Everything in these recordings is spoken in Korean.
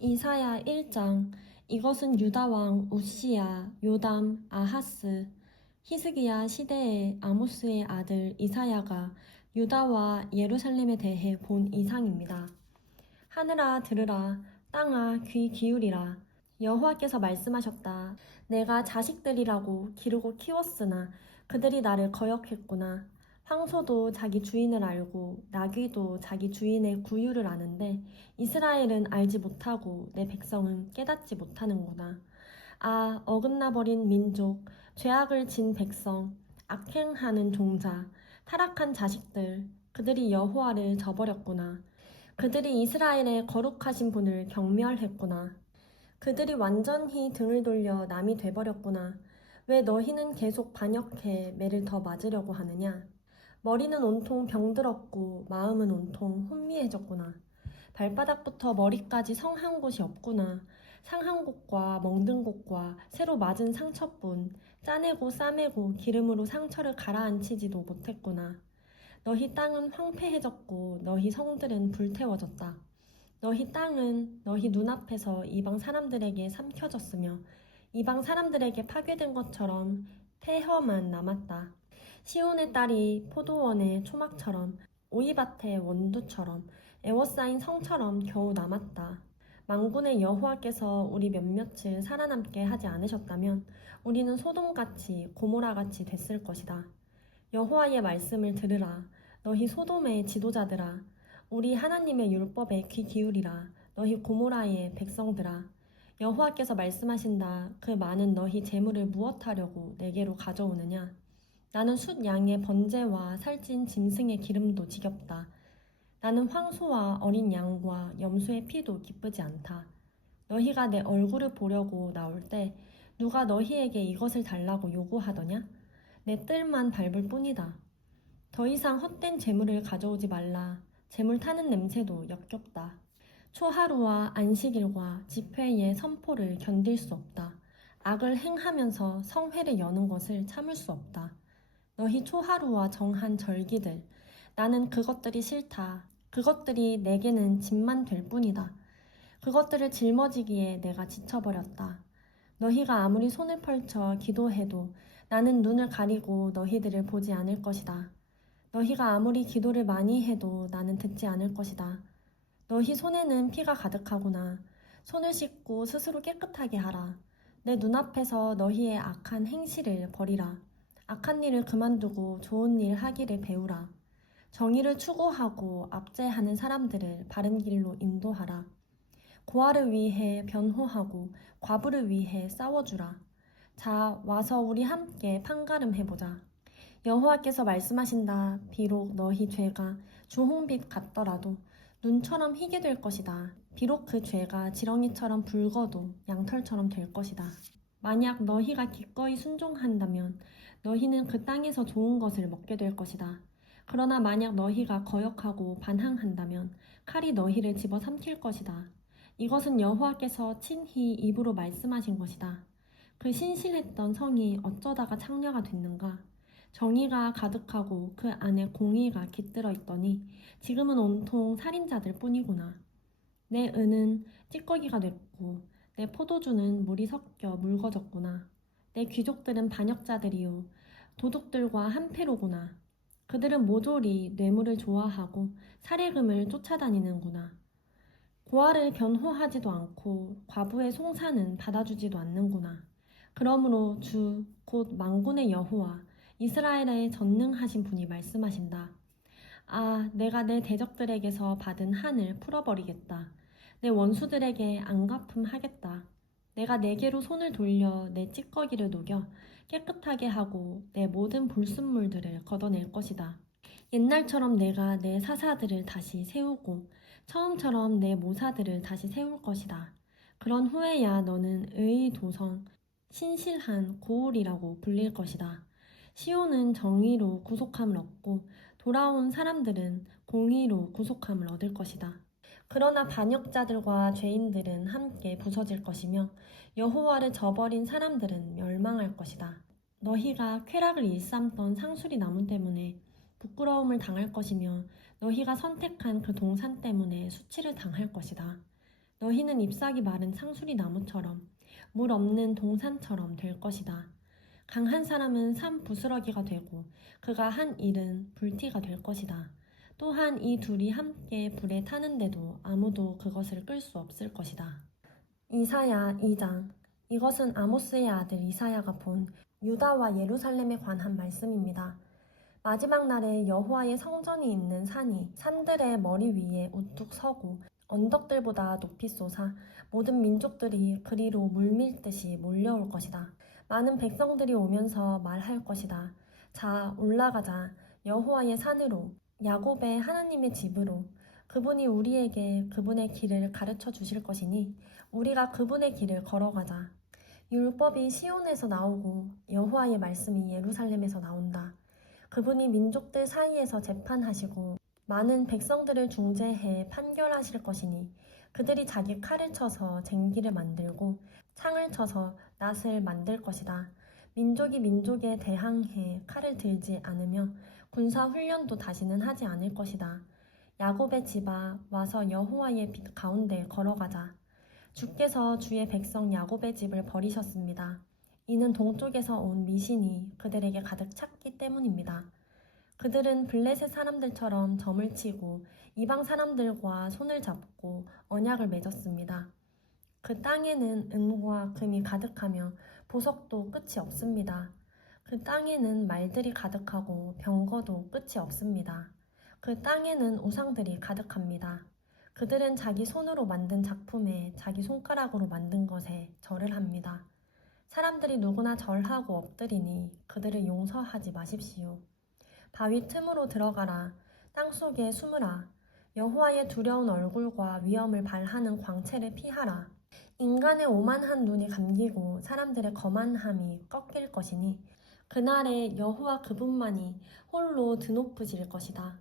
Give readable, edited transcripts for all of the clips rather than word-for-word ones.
이사야 1장. 이것은 유다 왕 우시야, 요담, 아하스, 히스기야 시대의 아모스의 아들 이사야가 유다와 예루살렘에 대해 본 이상입니다. 하늘아 들으라, 땅아 귀 기울이라. 여호와께서 말씀하셨다. 내가 자식들이라고 기르고 키웠으나 그들이 나를 거역했구나. 황소도 자기 주인을 알고 나귀도 자기 주인의 구유를 아는데 이스라엘은 알지 못하고 내 백성은 깨닫지 못하는구나. 아, 어긋나버린 민족, 죄악을 진 백성, 악행하는 종자, 타락한 자식들, 그들이 여호와를 저버렸구나. 그들이 이스라엘의 거룩하신 분을 경멸했구나. 그들이 완전히 등을 돌려 남이 돼버렸구나. 왜 너희는 계속 반역해 매를 더 맞으려고 하느냐? 머리는 온통 병들었고 마음은 온통 혼미해졌구나. 발바닥부터 머리까지 성한 곳이 없구나. 상한 곳과 멍든 곳과 새로 맞은 상처뿐 짜내고 싸매고 기름으로 상처를 가라앉히지도 못했구나. 너희 땅은 황폐해졌고 너희 성들은 불태워졌다. 너희 땅은 너희 눈앞에서 이방 사람들에게 삼켜졌으며 이방 사람들에게 파괴된 것처럼 폐허만 남았다. 시온의 딸이 포도원의 초막처럼 오이밭의 원두처럼 애워싸인 성처럼 겨우 남았다. 만군의 여호와께서 우리 몇몇을 살아남게 하지 않으셨다면 우리는 소돔같이 고모라같이 됐을 것이다. 여호와의 말씀을 들으라. 너희 소돔의 지도자들아. 우리 하나님의 율법에 귀 기울이라. 너희 고모라의 백성들아. 여호와께서 말씀하신다. 그 많은 너희 재물을 무엇하려고 내게로 가져오느냐? 나는 숫 양의 번제와 살찐 짐승의 기름도 지겹다. 나는 황소와 어린 양과 염소의 피도 기쁘지 않다. 너희가 내 얼굴을 보려고 나올 때 누가 너희에게 이것을 달라고 요구하더냐? 내 뜰만 밟을 뿐이다. 더 이상 헛된 재물을 가져오지 말라. 재물 타는 냄새도 역겹다. 초하루와 안식일과 집회의 선포를 견딜 수 없다. 악을 행하면서 성회를 여는 것을 참을 수 없다. 너희 초하루와 정한 절기들, 나는 그것들이 싫다. 그것들이 내게는 짐만 될 뿐이다. 그것들을 짊어지기에 내가 지쳐버렸다. 너희가 아무리 손을 펼쳐 기도해도 나는 눈을 가리고 너희들을 보지 않을 것이다. 너희가 아무리 기도를 많이 해도 나는 듣지 않을 것이다. 너희 손에는 피가 가득하구나. 손을 씻고 스스로 깨끗하게 하라. 내 눈앞에서 너희의 악한 행실을 버리라. 악한 일을 그만두고 좋은 일 하기를 배우라. 정의를 추구하고 압제하는 사람들을 바른 길로 인도하라. 고아를 위해 변호하고 과부를 위해 싸워주라. 자, 와서 우리 함께 판가름해보자. 여호와께서 말씀하신다. 비록 너희 죄가 주홍빛 같더라도 눈처럼 희게 될 것이다. 비록 그 죄가 지렁이처럼 붉어도 양털처럼 될 것이다. 만약 너희가 기꺼이 순종한다면 너희는 그 땅에서 좋은 것을 먹게 될 것이다. 그러나 만약 너희가 거역하고 반항한다면 칼이 너희를 집어삼킬 것이다. 이것은 여호와께서 친히 입으로 말씀하신 것이다. 그 신실했던 성이 어쩌다가 창녀가 됐는가? 정의가 가득하고 그 안에 공의가 깃들어 있더니 지금은 온통 살인자들 뿐이구나. 내 은은 찌꺼기가 됐고 내 포도주는 물이 섞여 묽어졌구나. 내 귀족들은 반역자들이요 도둑들과 한패로구나. 그들은 모조리 뇌물을 좋아하고 살해금을 쫓아다니는구나. 고아를 변호하지도 않고 과부의 송사는 받아주지도 않는구나. 그러므로 주 곧 만군의 여호와 이스라엘의 전능하신 분이 말씀하신다. 아, 내가 내 대적들에게서 받은 한을 풀어버리겠다. 내 원수들에게 안갚음하겠다. 내가 내게로 손을 돌려 내 찌꺼기를 녹여 깨끗하게 하고 내 모든 불순물들을 걷어낼 것이다. 옛날처럼 내가 내 사사들을 다시 세우고 처음처럼 내 모사들을 다시 세울 것이다. 그런 후에야 너는 의도성, 신실한 고울이라고 불릴 것이다. 시온은 정의로 구속함을 얻고 돌아온 사람들은 공의로 구속함을 얻을 것이다. 그러나 반역자들과 죄인들은 함께 부서질 것이며 여호와를 저버린 사람들은 멸망할 것이다. 너희가 쾌락을 일삼던 상수리 나무 때문에 부끄러움을 당할 것이며 너희가 선택한 그 동산 때문에 수치를 당할 것이다. 너희는 잎사귀 마른 상수리 나무처럼 물 없는 동산처럼 될 것이다. 강한 사람은 산 부스러기가 되고 그가 한 일은 불티가 될 것이다. 또한 이 둘이 함께 불에 타는데도 아무도 그것을 끌 수 없을 것이다. 이사야 2장. 이것은 아모스의 아들 이사야가 본 유다와 예루살렘에 관한 말씀입니다. 마지막 날에 여호와의 성전이 있는 산이 산들의 머리 위에 우뚝 서고 언덕들보다 높이 솟아 모든 민족들이 그리로 물밀듯이 몰려올 것이다. 많은 백성들이 오면서 말할 것이다. 자, 올라가자. 여호와의 산으로, 야곱의 하나님의 집으로. 그분이 우리에게 그분의 길을 가르쳐 주실 것이니 우리가 그분의 길을 걸어가자. 율법이 시온에서 나오고 여호와의 말씀이 예루살렘에서 나온다. 그분이 민족들 사이에서 재판하시고 많은 백성들을 중재해 판결하실 것이니 그들이 자기 칼을 쳐서 쟁기를 만들고 창을 쳐서 낫을 만들 것이다. 민족이 민족에 대항해 칼을 들지 않으며 군사 훈련도 다시는 하지 않을 것이다. 야곱의 집아, 와서 여호와의 빛 가운데 걸어가자. 주께서 주의 백성 야곱의 집을 버리셨습니다. 이는 동쪽에서 온 미신이 그들에게 가득 찼기 때문입니다. 그들은 블레셋 사람들처럼 점을 치고 이방 사람들과 손을 잡고 언약을 맺었습니다. 그 땅에는 은과 금이 가득하며 보석도 끝이 없습니다. 그 땅에는 말들이 가득하고 병거도 끝이 없습니다. 그 땅에는 우상들이 가득합니다. 그들은 자기 손으로 만든 작품에 자기 손가락으로 만든 것에 절을 합니다. 사람들이 누구나 절하고 엎드리니 그들을 용서하지 마십시오. 바위 틈으로 들어가라. 땅속에 숨으라. 여호와의 두려운 얼굴과 위엄을 발하는 광채를 피하라. 인간의 오만한 눈이 감기고 사람들의 거만함이 꺾일 것이니 그날에 여호와 그분만이 홀로 드높으실 것이다.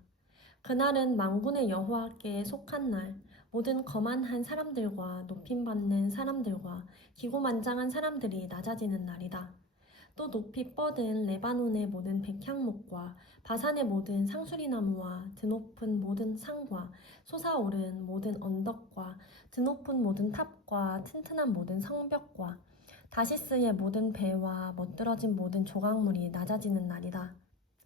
그날은 만군의 여호와께 속한 날, 모든 거만한 사람들과 높임받는 사람들과 기고만장한 사람들이 낮아지는 날이다. 또 높이 뻗은 레바논의 모든 백향목과 바산의 모든 상수리나무와 드높은 모든 산과 솟아오른 모든 언덕과 드높은 모든 탑과 튼튼한 모든 성벽과 다시스의 모든 배와 멋들어진 모든 조각물이 낮아지는 날이다.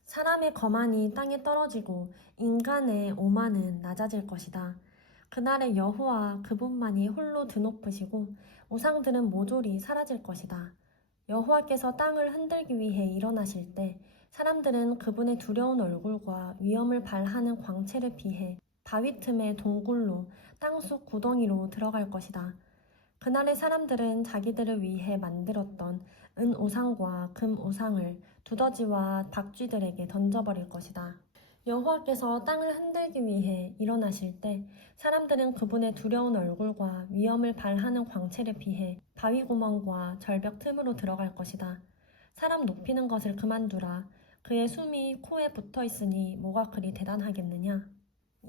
사람의 거만이 땅에 떨어지고 인간의 오만은 낮아질 것이다. 그날에 여호와 그분만이 홀로 드높으시고 우상들은 모조리 사라질 것이다. 여호와께서 땅을 흔들기 위해 일어나실 때 사람들은 그분의 두려운 얼굴과 위엄을 발하는 광채를 피해 바위 틈의 동굴로 땅속 구덩이로 들어갈 것이다. 그날의 사람들은 자기들을 위해 만들었던 은 우상과 금 우상을 두더지와 박쥐들에게 던져버릴 것이다. 여호와께서 땅을 흔들기 위해 일어나실 때 사람들은 그분의 두려운 얼굴과 위엄을 발하는 광채를 피해 바위 구멍과 절벽 틈으로 들어갈 것이다. 사람 높이는 것을 그만두라. 그의 숨이 코에 붙어 있으니 뭐가 그리 대단하겠느냐.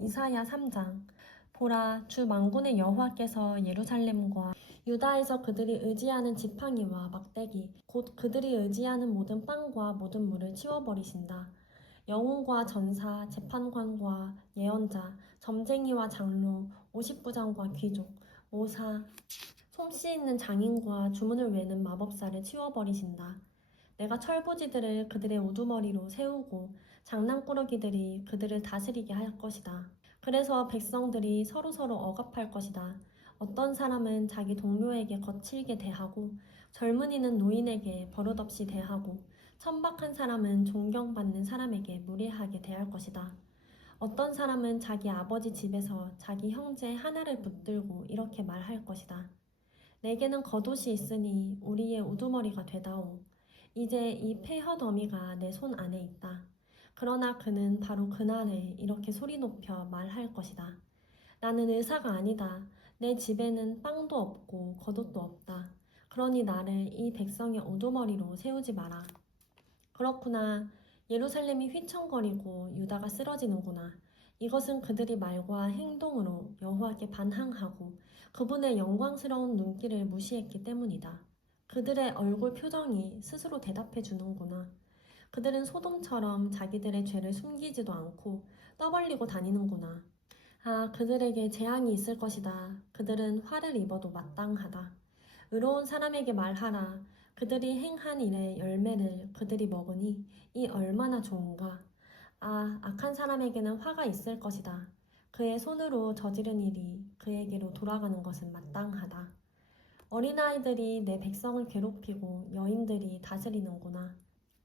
이사야 3장. 보라, 주 만군의 여호와께서 예루살렘과 유다에서 그들이 의지하는 지팡이와 막대기, 곧 그들이 의지하는 모든 빵과 모든 물을 치워버리신다. 영웅과 전사, 재판관과 예언자, 점쟁이와 장로, 오십부장과 귀족, 모사, 솜씨 있는 장인과 주문을 외는 마법사를 치워버리신다. 내가 철부지들을 그들의 우두머리로 세우고 장난꾸러기들이 그들을 다스리게 할 것이다. 그래서 백성들이 서로서로 억압할 것이다. 어떤 사람은 자기 동료에게 거칠게 대하고 젊은이는 노인에게 버릇없이 대하고 천박한 사람은 존경받는 사람에게 무례하게 대할 것이다. 어떤 사람은 자기 아버지 집에서 자기 형제 하나를 붙들고 이렇게 말할 것이다. 내게는 겉옷이 있으니 우리의 우두머리가 되다오. 이제 이 폐허더미가 내 손 안에 있다. 그러나 그는 바로 그날에 이렇게 소리 높여 말할 것이다. 나는 의사가 아니다. 내 집에는 빵도 없고 겉옷도 없다. 그러니 나를 이 백성의 우두머리로 세우지 마라. 그렇구나. 예루살렘이 휘청거리고 유다가 쓰러지는구나. 이것은 그들이 말과 행동으로 여호와께 반항하고 그분의 영광스러운 눈길을 무시했기 때문이다. 그들의 얼굴 표정이 스스로 대답해 주는구나. 그들은 소돔처럼 자기들의 죄를 숨기지도 않고 떠벌리고 다니는구나. 그들에게 재앙이 있을 것이다. 그들은 화를 입어도 마땅하다. 의로운 사람에게 말하라. 그들이 행한 일의 열매를 그들이 먹으니 이 얼마나 좋은가. 악한 사람에게는 화가 있을 것이다. 그의 손으로 저지른 일이 그에게로 돌아가는 것은 마땅하다. 어린아이들이 내 백성을 괴롭히고 여인들이 다스리는구나.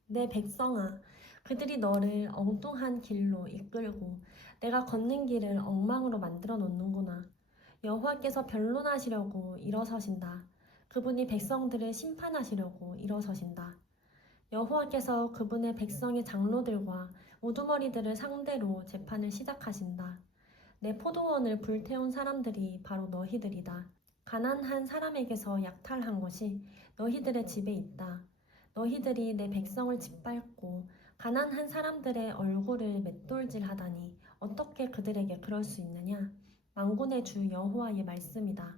내 백성아, 그들이 너를 엉뚱한 길로 이끌고 내가 걷는 길을 엉망으로 만들어 놓는구나. 여호와께서 변론하시려고 일어서신다. 그분이 백성들을 심판하시려고 일어서신다. 여호와께서 그분의 백성의 장로들과 우두머리들을 상대로 재판을 시작하신다. 내 포도원을 불태운 사람들이 바로 너희들이다. 가난한 사람에게서 약탈한 것이 너희들의 집에 있다. 너희들이 내 백성을 짓밟고 가난한 사람들의 얼굴을 맷돌질하다니 어떻게 그들에게 그럴 수 있느냐? 만군의 주 여호와의 말씀이다.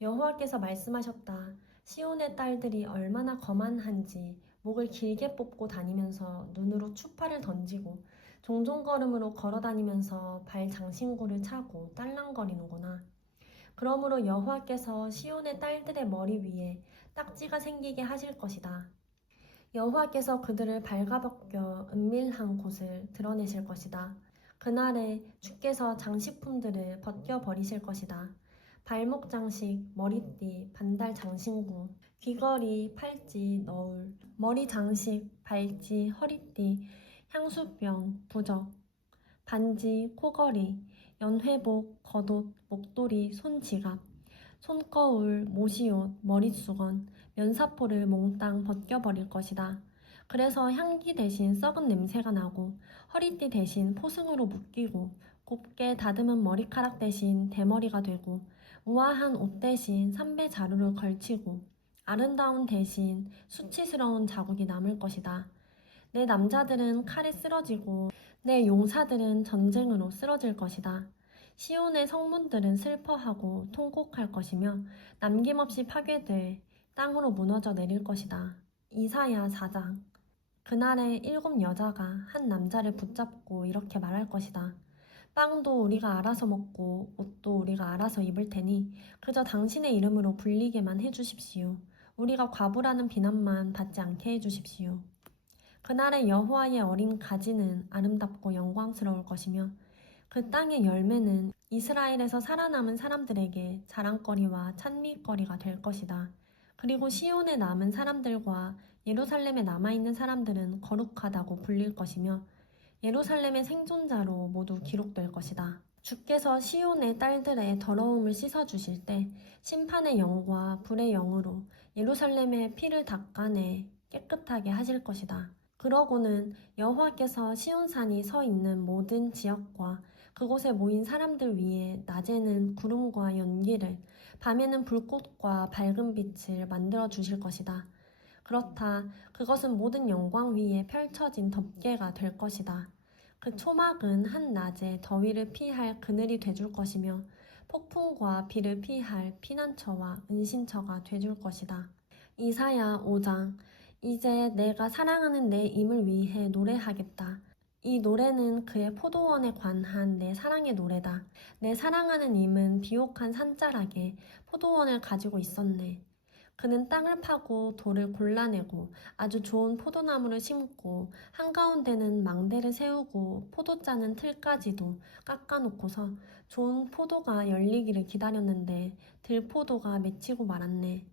여호와께서 말씀하셨다. 시온의 딸들이 얼마나 거만한지 목을 길게 뽑고 다니면서 눈으로 추파를 던지고 종종걸음으로 걸어다니면서 발 장신구를 차고 딸랑거리는구나. 그러므로 여호와께서 시온의 딸들의 머리 위에 딱지가 생기게 하실 것이다. 여호와께서 그들을 발가벗겨 은밀한 곳을 드러내실 것이다. 그날에 주께서 장식품들을 벗겨버리실 것이다. 발목 장식, 머리띠, 반달 장신구, 귀걸이, 팔찌, 너울, 머리 장식, 발찌, 허리띠, 향수병, 부적, 반지, 코걸이, 연회복, 겉옷, 목도리, 손지갑, 손거울, 모시옷, 머릿수건, 면사포를 몽땅 벗겨버릴 것이다. 그래서 향기 대신 썩은 냄새가 나고 허리띠 대신 포승으로 묶이고 곱게 다듬은 머리카락 대신 대머리가 되고 우아한 옷 대신 삼배 자루를 걸치고 아름다운 대신 수치스러운 자국이 남을 것이다. 내 남자들은 칼에 쓰러지고 내 용사들은 전쟁으로 쓰러질 것이다. 시온의 성문들은 슬퍼하고 통곡할 것이며 남김없이 파괴돼 땅으로 무너져 내릴 것이다. 이사야 4장. 그날에 7 여자가 한 남자를 붙잡고 이렇게 말할 것이다. 빵도 우리가 알아서 먹고 옷도 우리가 알아서 입을 테니 그저 당신의 이름으로 불리게만 해주십시오. 우리가 과부라는 비난만 받지 않게 해주십시오. 그날의 여호와의 어린 가지는 아름답고 영광스러울 것이며 그 땅의 열매는 이스라엘에서 살아남은 사람들에게 자랑거리와 찬미거리가 될 것이다. 그리고 시온에 남은 사람들과 예루살렘에 남아있는 사람들은 거룩하다고 불릴 것이며 예루살렘의 생존자로 모두 기록될 것이다. 주께서 시온의 딸들의 더러움을 씻어주실 때 심판의 영과 불의 영으로 예루살렘의 피를 닦아내 깨끗하게 하실 것이다. 그러고는 여호와께서 시온산이 서 있는 모든 지역과 그곳에 모인 사람들 위에 낮에는 구름과 연기를 밤에는 불꽃과 밝은 빛을 만들어 주실 것이다. 그렇다. 그것은 모든 영광 위에 펼쳐진 덮개가 될 것이다. 그 초막은 한낮에 더위를 피할 그늘이 돼줄 것이며 폭풍과 비를 피할 피난처와 은신처가 돼줄 것이다. 이사야 5장. 이제 내가 사랑하는 내 임을 위해 노래하겠다. 이 노래는 그의 포도원에 관한 내 사랑의 노래다. 내 사랑하는 임은 비옥한 산자락에 포도원을 가지고 있었네. 그는 땅을 파고 돌을 골라내고 아주 좋은 포도나무를 심고 한가운데는 망대를 세우고 포도 짜는 틀까지도 깎아놓고서 좋은 포도가 열리기를 기다렸는데 들포도가 맺히고 말았네.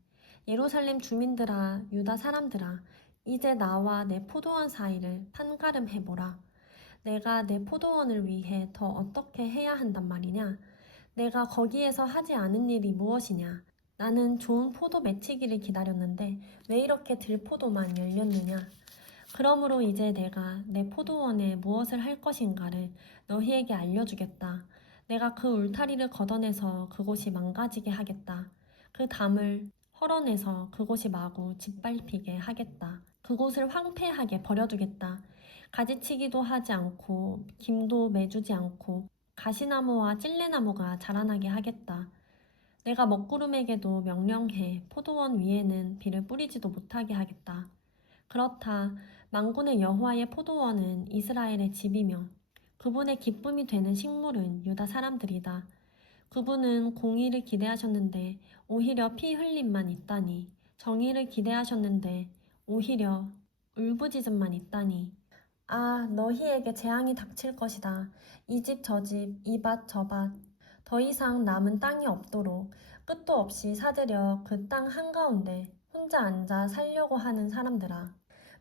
예루살렘 주민들아, 유다 사람들아, 이제 나와 내 포도원 사이를 판가름해보라. 내가 내 포도원을 위해 더 어떻게 해야 한단 말이냐? 내가 거기에서 하지 않은 일이 무엇이냐? 나는 좋은 포도 맺히기를 기다렸는데 왜 이렇게 들포도만 열렸느냐? 그러므로 이제 내가 내 포도원에 무엇을 할 것인가를 너희에게 알려주겠다. 내가 그 울타리를 걷어내서 그곳이 망가지게 하겠다. 그 담을 헐어내서 그곳이 마구 짓밟히게 하겠다. 그곳을 황폐하게 버려두겠다. 가지치기도 하지 않고 김도 매주지 않고 가시나무와 찔레나무가 자라나게 하겠다. 내가 먹구름에게도 명령해 포도원 위에는 비를 뿌리지도 못하게 하겠다. 그렇다. 만군의 여호와의 포도원은 이스라엘의 집이며 그분의 기쁨이 되는 식물은 유다 사람들이다. 그분은 공의를 기대하셨는데 오히려 피 흘림만 있다니. 정의를 기대하셨는데 오히려 울부짖음만 있다니. 아, 너희에게 재앙이 닥칠 것이다. 이 집 저 집, 이 밭 저 밭. 더 이상 남은 땅이 없도록 끝도 없이 사들여 그 땅 한가운데 혼자 앉아 살려고 하는 사람들아.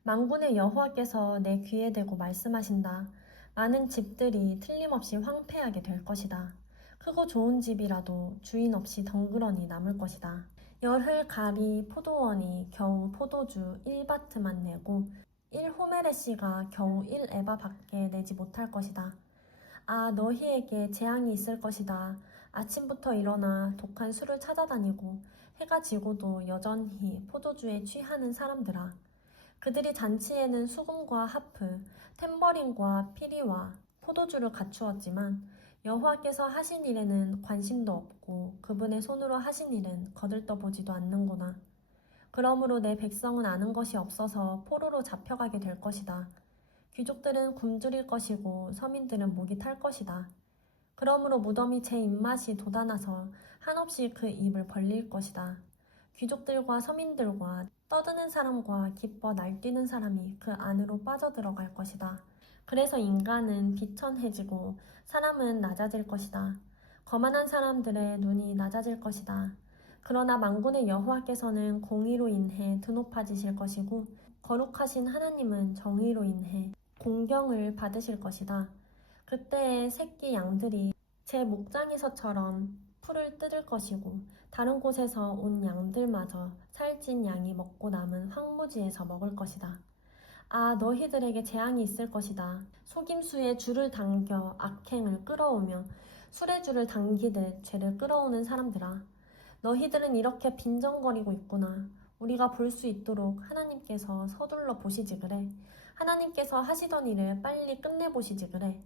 만군의 여호와께서 내 귀에 대고 말씀하신다. 많은 집들이 틀림없이 황폐하게 될 것이다. 크고 좋은 집이라도 주인 없이 덩그러니 남을 것이다. 열흘 가리 포도원이 겨우 포도주 1바트만 내고 1호메레시가 겨우 1에바밖에 내지 못할 것이다. 아, 너희에게 재앙이 있을 것이다. 아침부터 일어나 독한 술을 찾아다니고 해가 지고도 여전히 포도주에 취하는 사람들아. 그들이 잔치에는 수금과 하프, 탬버린과 피리와 포도주를 갖추었지만 여호와께서 하신 일에는 관심도 없고 그분의 손으로 하신 일은 거들떠보지도 않는구나. 그러므로 내 백성은 아는 것이 없어서 포로로 잡혀가게 될 것이다. 귀족들은 굶주릴 것이고 서민들은 목이 탈 것이다. 그러므로 무덤이 제 입맛이 돋아나서 한없이 그 입을 벌릴 것이다. 귀족들과 서민들과 떠드는 사람과 기뻐 날뛰는 사람이 그 안으로 빠져들어갈 것이다. 그래서 인간은 비천해지고 사람은 낮아질 것이다. 거만한 사람들의 눈이 낮아질 것이다. 그러나 만군의 여호와께서는 공의로 인해 드높아지실 것이고 거룩하신 하나님은 정의로 인해 공경을 받으실 것이다. 그때의 새끼 양들이 제 목장에서처럼 풀을 뜯을 것이고 다른 곳에서 온 양들마저 살찐 양이 먹고 남은 황무지에서 먹을 것이다. 아, 너희들에게 재앙이 있을 것이다. 속임수에 줄을 당겨 악행을 끌어오며 술에 줄을 당기듯 죄를 끌어오는 사람들아. 너희들은 이렇게 빈정거리고 있구나. 우리가 볼 수 있도록 하나님께서 서둘러 보시지 그래. 하나님께서 하시던 일을 빨리 끝내보시지 그래.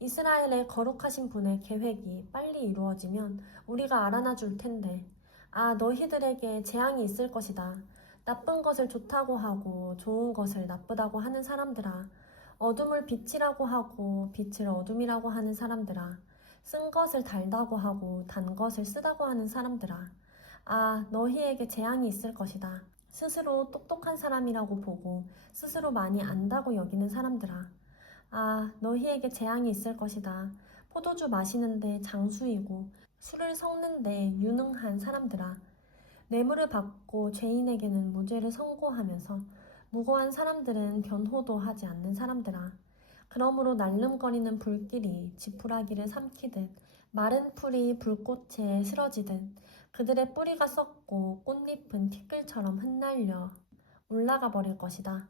이스라엘의 거룩하신 분의 계획이 빨리 이루어지면 우리가 알아나 줄 텐데. 아, 너희들에게 재앙이 있을 것이다. 나쁜 것을 좋다고 하고 좋은 것을 나쁘다고 하는 사람들아. 어둠을 빛이라고 하고 빛을 어둠이라고 하는 사람들아. 쓴 것을 달다고 하고 단 것을 쓰다고 하는 사람들아. 아, 너희에게 재앙이 있을 것이다. 스스로 똑똑한 사람이라고 보고 스스로 많이 안다고 여기는 사람들아. 아, 너희에게 재앙이 있을 것이다. 포도주 마시는데 장수이고 술을 섞는데 유능한 사람들아. 뇌물을 받고 죄인에게는 무죄를 선고하면서 무고한 사람들은 변호도 하지 않는 사람들아. 그러므로 날름거리는 불길이 지푸라기를 삼키듯 마른 풀이 불꽃에 쓰러지듯 그들의 뿌리가 썩고 꽃잎은 티끌처럼 흩날려 올라가 버릴 것이다.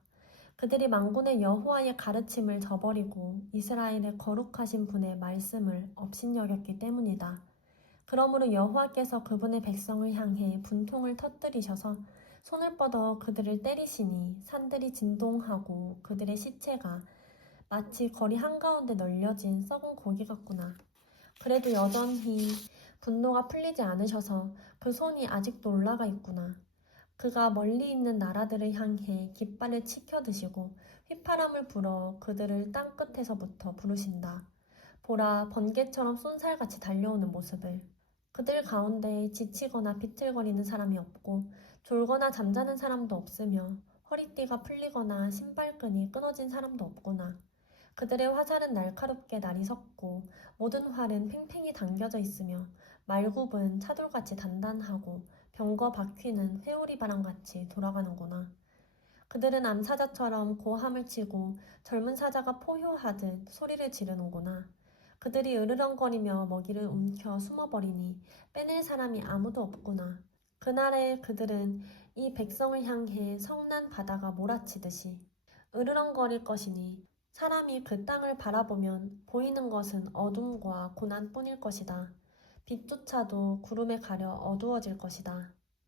그들이 만군의 여호와의 가르침을 저버리고 이스라엘의 거룩하신 분의 말씀을 업신여겼기 때문이다. 그러므로 여호와께서 그분의 백성을 향해 분통을 터뜨리셔서 손을 뻗어 그들을 때리시니 산들이 진동하고 그들의 시체가 마치 거리 한가운데 널려진 썩은 고기 같구나. 그래도 여전히 분노가 풀리지 않으셔서 그 손이 아직도 올라가 있구나. 그가 멀리 있는 나라들을 향해 깃발을 치켜드시고 휘파람을 불어 그들을 땅끝에서부터 부르신다. 보라, 번개처럼 쏜살같이 달려오는 모습을. 그들 가운데 지치거나 비틀거리는 사람이 없고 졸거나 잠자는 사람도 없으며 허리띠가 풀리거나 신발끈이 끊어진 사람도 없구나. 그들의 화살은 날카롭게 날이 섰고 모든 활은 팽팽히 당겨져 있으며 말굽은 차돌같이 단단하고 병거 바퀴는 회오리 바람같이 돌아가는구나. 그들은 암사자처럼 고함을 치고 젊은 사자가 포효하듯 소리를 지르는구나. 그들이 으르렁거리며 먹이를 움켜 숨어버리니 빼낼 사람이 아무도 없구나. 그날에 그들은 이 백성을 향해 성난 바다가 몰아치듯이 으르렁거릴 것이니 사람이 그 땅을 바라보면 보이는 것은 어둠과 고난뿐일 것이다. 빛조차도 구름에 가려 어두워질 것이다.